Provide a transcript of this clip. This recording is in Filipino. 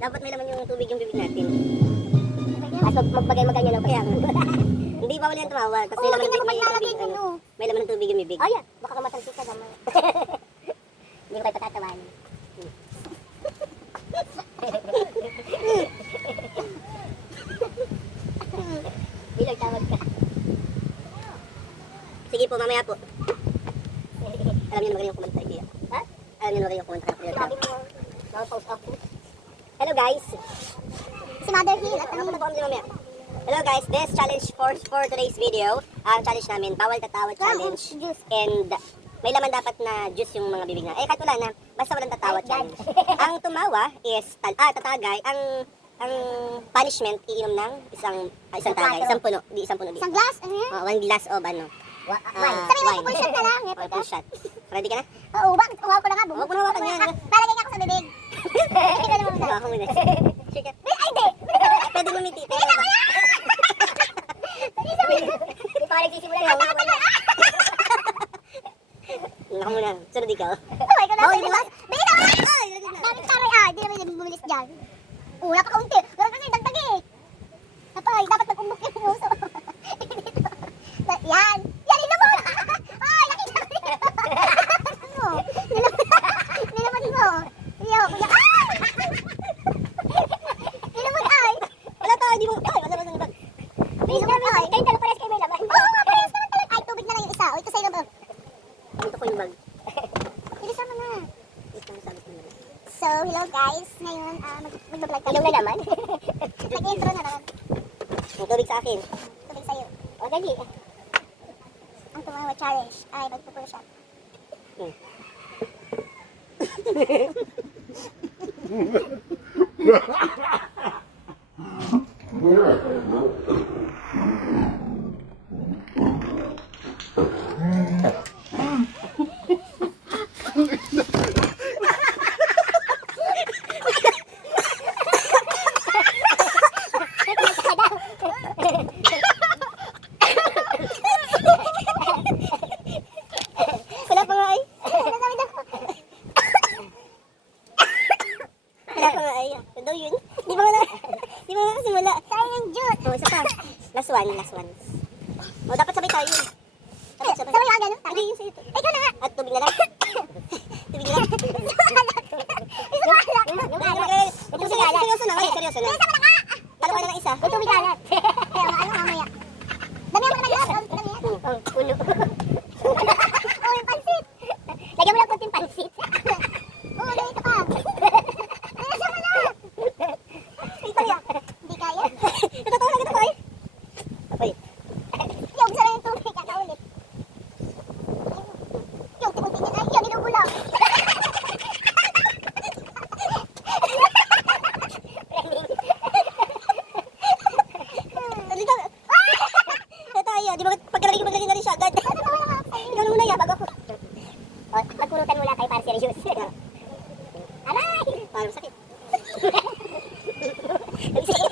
Dapat may laman yung tubig yung bibig natin. At magbagay-magay lang kaya. Hindi bawal yan tumawa kasi may laman ng tubig. May laman ng tubig yung bibig. Ayan, baka ka matalsik ka naman. Hindi ko kayo patatawan. Bilag tawag ka. Sige po, mamaya po. Alam niyo na magaling yung kumanta, Iya. Ha? Alam niyo na magaling yung kumanta. Sabi mo, nakapause ako. Hello guys. Si Mother Hill at Ano po kami mamaya? Hello guys, this challenge for today's video. Ang challenge namin, bawal tatawa challenge. Juice. And may laman dapat na juice yung mga bibig na. Eh kahit wala na, basta walang tatawa challenge. Ang tumawa is tatagay. Ang punishment, iinom ng isang tagay, isang puno. Di isang puno. Isang glass, ano yan? One glass of ano. Sabi mo, full shot na lang. Full shot. Ready ka na? Oo, bakit? Kuha ko na nga. Huwag mo na hawakan yan. Palagay niya ako sa bibig. Ikaw naman muna. Ako muna. Sige. Ay, hindi. Pwede lumiti. Hindi na wala. Hindi pa ka nagsisimula. Ako muna. Sunod ikaw. Oh, ikaw na. Oh, Bili na. Ay, lagyan na. Dapat taray hindi naman bumilis dyan. Napakaunti. Pero kasi dagdag eh. Dapat nag-umbok yung uso. Yan. Yan, ino mo. Ay, nakita ko niya. Nilaman mo. Iyo, kuya. Nilaman ay. Wala to, hindi mo. Ay, wala sa libag. Nilaman ay. Kayo talo pares kayo may laman. Oo, pares naman talaga. Ay, tubig na lang yung isa. O, ito sa'yo naman. Ito ko yung bag. Bilisan mo na. Ito ang sabi ko naman. So, hello guys. Ngayon, magbablog kami. Hello na naman. Nag-intro na naman. Ang tubig sa akin. Tubig sa'yo. O, dali. Ang tumawa challenge ay magpupul shot. Wala pa nga ay. Wala pa nga ay. Ano daw yun? Di ba nga kasimula? Sayang juice. O, isa pa. Last one. O, dapat sabay tayo. Sabay ka gano'n? Hindi, yun sa'yo. Ikaw na nga. At tubig na lang. Tubig na lang. Seryoso na. Seryoso na. Isa mo na nga. Talo ka na ng isa. May tubig alat. Kaya ano mamaya. Damihan mo na mag-alat. Damihan. Puno. Oh, yung pansit. Lagyan mo lang konting pansit. Oo, ganito pa. Isa mo na. Hindi kaya. Hindi kaya. Ito ay. Okay. Yung isa lang yung tubig. Kakaulit. Yung timunti niya. Ay, yan, inuulo. Di ba pagkalagay na rin siya agad? Ikaw na muna ya, bago ako. Magkurutan muna kayo para serious. Aray! Parang sakit. Sige.